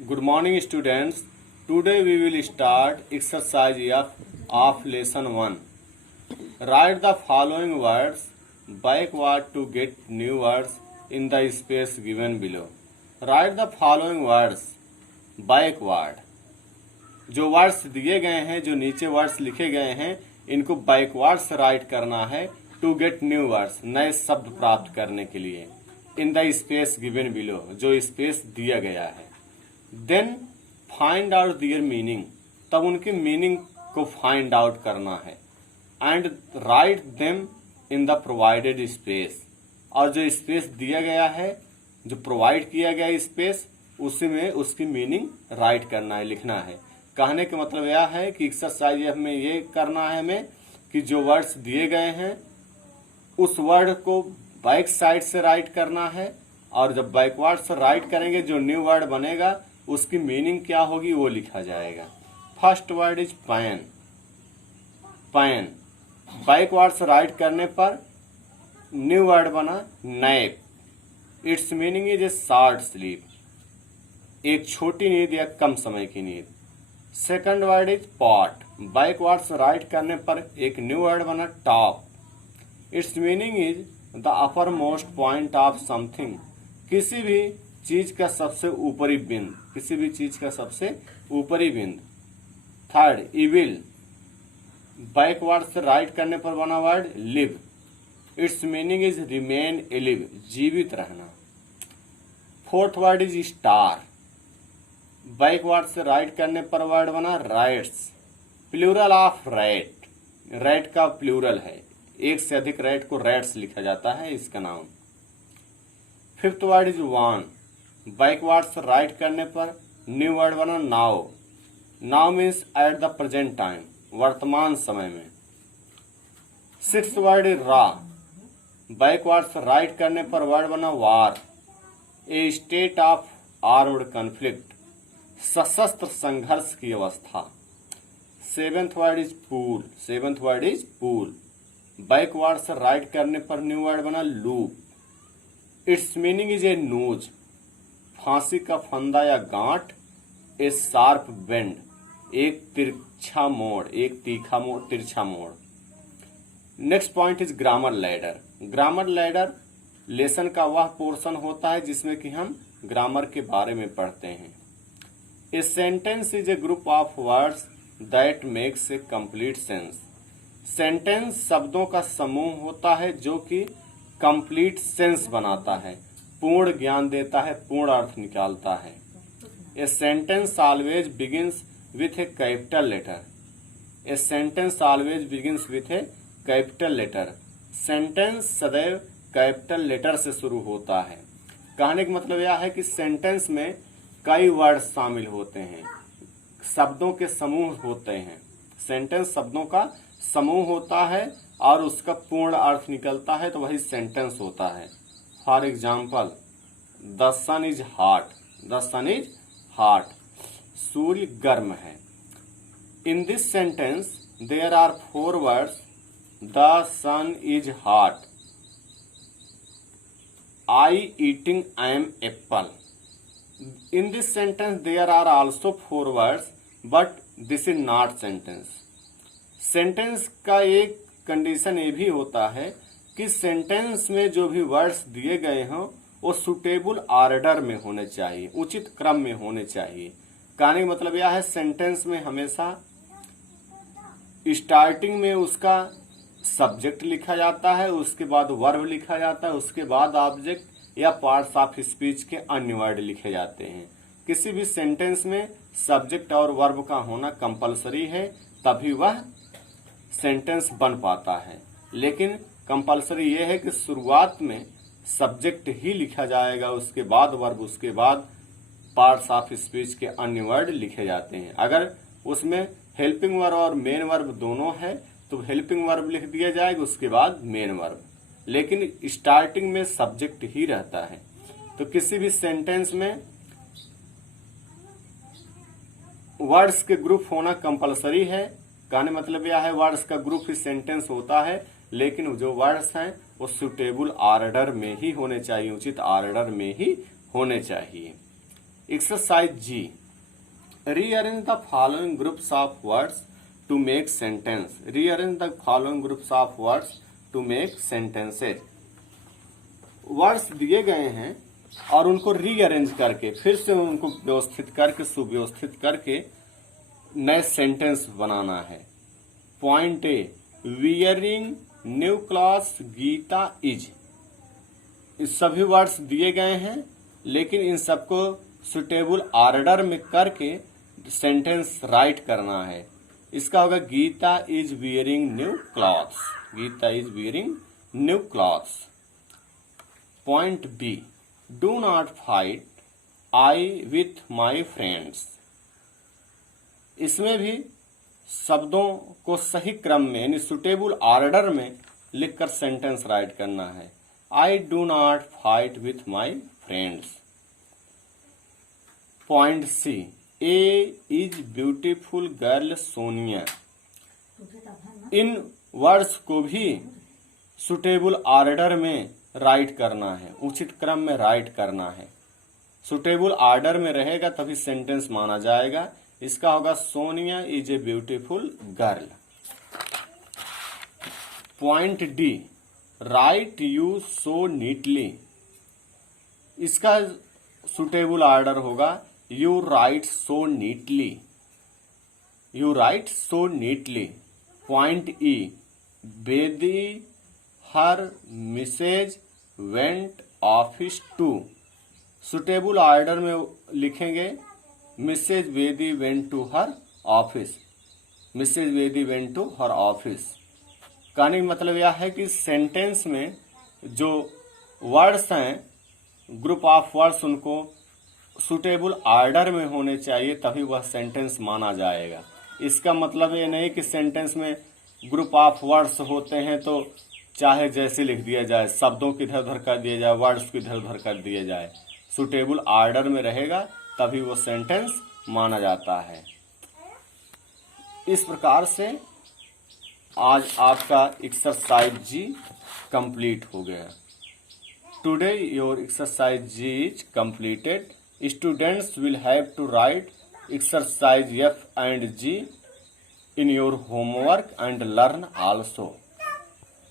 Good morning, students. Today we will start exercise of lesson 1. Write the following words backward to get new words in the space given below. Write the following words backward. जो words दिए गए हैं, जो नीचे words लिखे गए हैं, इनको बैकवर्ड्स राइट करना है टू गेट न्यू वर्ड्स, नए शब्द प्राप्त करने के लिए। In the space given below, जो स्पेस दिया गया है। देन फाइंड आउट दियर मीनिंग, तब उनके मीनिंग को फाइंड आउट करना है। And write them in the provided space, और जो स्पेस दिया गया है, जो प्रोवाइड किया गया स्पेस, उसी में उसकी मीनिंग राइट करना है, लिखना है। कहने का मतलब यह है कि एक्सरसाइज में ये करना है हमें कि जो वर्ड्स दिए गए हैं उस वर्ड को बैक साइड से राइट करना है, और जब बैकवर्ड से राइट करेंगे जो न्यू वर्ड बनेगा उसकी मीनिंग क्या होगी वो लिखा जाएगा। First word is pan. Pan backward से राइट करने पर न्यू वर्ड बना nap. It's meaning is a short sleep, एक छोटी नींद या कम समय की नींद। Second word is pot. Backward से राइट करने पर एक न्यू वर्ड बना top. It's meaning is the upper most point of something, किसी भी चीज का सबसे ऊपरी बिंदु, किसी भी चीज का सबसे ऊपरी बिंदु। Third evil. बैकवर्ड से राइट करने पर बना word live. Its meaning is remain alive, जीवित रहना। Fourth word is star. Backward से राइट करने पर वर्ड बना rats, plural of rat. Rat का प्लूरल है, एक से अधिक रैट को रैट्स लिखा जाता है, इसका नाम। Fifth word is one. Backward से राइट करने पर न्यू वर्ड बना now. Now means at the present time, वर्तमान समय में। सिक्स्थ वर्ड इज रा। बैकवर्ड से राइट करने पर वर्ड बना वार। ए स्टेट ऑफ आर्म्ड कॉन्फ्लिक्ट, सशस्त्र संघर्ष की अवस्था। Seventh word is pool. Seventh word is pool. Backward से राइट करने पर न्यू वर्ड बना loop. It's meaning is a noose, फांसी का फंदा या गांठ। ए शार्प बेंड, एक तिरछा मोड़, एक तीखा मोड़, तिरछा मोड़। Next point is grammar ladder. Grammar ladder lesson का वह पोर्शन होता है जिसमें कि हम ग्रामर के बारे में पढ़ते हैं। A sentence is a group of words that makes a complete sense. Sentence शब्दों का समूह होता है जो कि कंप्लीट सेंस बनाता है, पूर्ण ज्ञान देता है, पूर्ण अर्थ निकालता है। A sentence always begins with a capital letter. A sentence always begins with a capital letter. Sentence सदैव कैपिटल लेटर से शुरू होता है। कहने का मतलब यह है कि सेंटेंस में कई वर्ड शामिल होते हैं, शब्दों के समूह होते हैं। सेंटेंस शब्दों का समूह होता है और उसका पूर्ण अर्थ निकलता है, तो वही सेंटेंस होता है। For example, the sun is hot. The sun is hot, सूर्य गर्म है। In this sentence there are 4 words. The sun is hot, I eating am apple. In this sentence there are also 4 words, but this is not sentence. Sentence का एक condition ये भी होता है कि सेंटेंस में जो भी वर्ड्स दिए गए हों वो सुटेबल ऑर्डर में होने चाहिए, उचित क्रम में होने चाहिए। कहने का मतलब यह है सेंटेंस में हमेशा स्टार्टिंग में उसका सब्जेक्ट लिखा जाता है, उसके बाद वर्ब लिखा जाता है, उसके बाद ऑब्जेक्ट या पार्ट्स ऑफ स्पीच के अन्य वर्ड लिखे जाते हैं। किसी भी सेंटेंस में सब्जेक्ट और वर्ब का होना कंपलसरी है, तभी वह सेंटेंस बन पाता है। लेकिन कंपलसरी यह है कि शुरुआत में सब्जेक्ट ही लिखा जाएगा, उसके बाद वर्ब, उसके बाद पार्ट्स ऑफ स्पीच के अन्य वर्ड लिखे जाते हैं। अगर उसमें हेल्पिंग वर्ब और मेन वर्ब दोनों है तो हेल्पिंग वर्ब लिख दिया जाएगा, उसके बाद मेन वर्ब, लेकिन स्टार्टिंग में सब्जेक्ट ही रहता है। तो किसी भी सेंटेंस में वर्ड्स के ग्रुप होना कंपलसरी है। कहने मतलब यह है वर्ड्स का ग्रुप ही सेंटेंस होता है, लेकिन जो वर्ड्स हैं वो सुटेबल ऑर्डर में ही होने चाहिए, उचित ऑर्डर में ही होने चाहिए। Exercise G. Rearrange the following groups of words to make sentence. Rearrange the following groups of words to make sentences. Words दिए गए हैं और उनको रीअरेंज करके फिर से उनको व्यवस्थित करके सुव्यवस्थित करके नए सेंटेंस बनाना है. Point A, wearing new clothes Gita is. इस सभी वर्ड्स दिए गए हैं लेकिन इन सबको सुटेबल ऑर्डर में करके सेंटेंस राइट करना है. इसका होगा Gita is wearing new clothes. Gita is wearing new clothes. Point B, do not fight I with my friends. इसमें भी शब्दों को सही क्रम में यानी सुटेबल ऑर्डर में लिखकर सेंटेंस राइट करना है. I do not fight with my friends. Point C, a is beautiful girl Sonia. इन वर्ड्स को भी सुटेबल ऑर्डर में राइट करना है, उचित क्रम में राइट करना है. सुटेबल ऑर्डर में रहेगा तभी सेंटेंस माना जाएगा. इसका होगा Sonia is a beautiful girl. Point D, write you so neatly. इसका सुटेबल ऑर्डर होगा you write so neatly. You write so neatly. Point E, Bedi her Mrs went office to. Suitable order में लिखेंगे Mrs Vedi went to her office. Mrs Vedi went to her office. कहने का मतलब यह है कि सेंटेंस में जो वर्ड्स हैं, ग्रुप ऑफ वर्ड्स, उनको सुटेबल ऑर्डर में होने चाहिए तभी वह सेंटेंस माना जाएगा. इसका मतलब ये नहीं कि सेंटेंस में ग्रुप ऑफ वर्ड्स होते हैं तो चाहे जैसे लिख दिया जाए, शब्दों को इधर उधर कर दिया जाए, वर्ड्स को इधर उधर कर दिया जाए. सुटेबल ऑर्डर में रहेगा तभी वो सेंटेंस माना जाता है. इस प्रकार से आज आपका एक्सरसाइज जी कंप्लीट हो गया. Today your exercise G is completed. Students will have to write exercise F and G in your homework and learn also.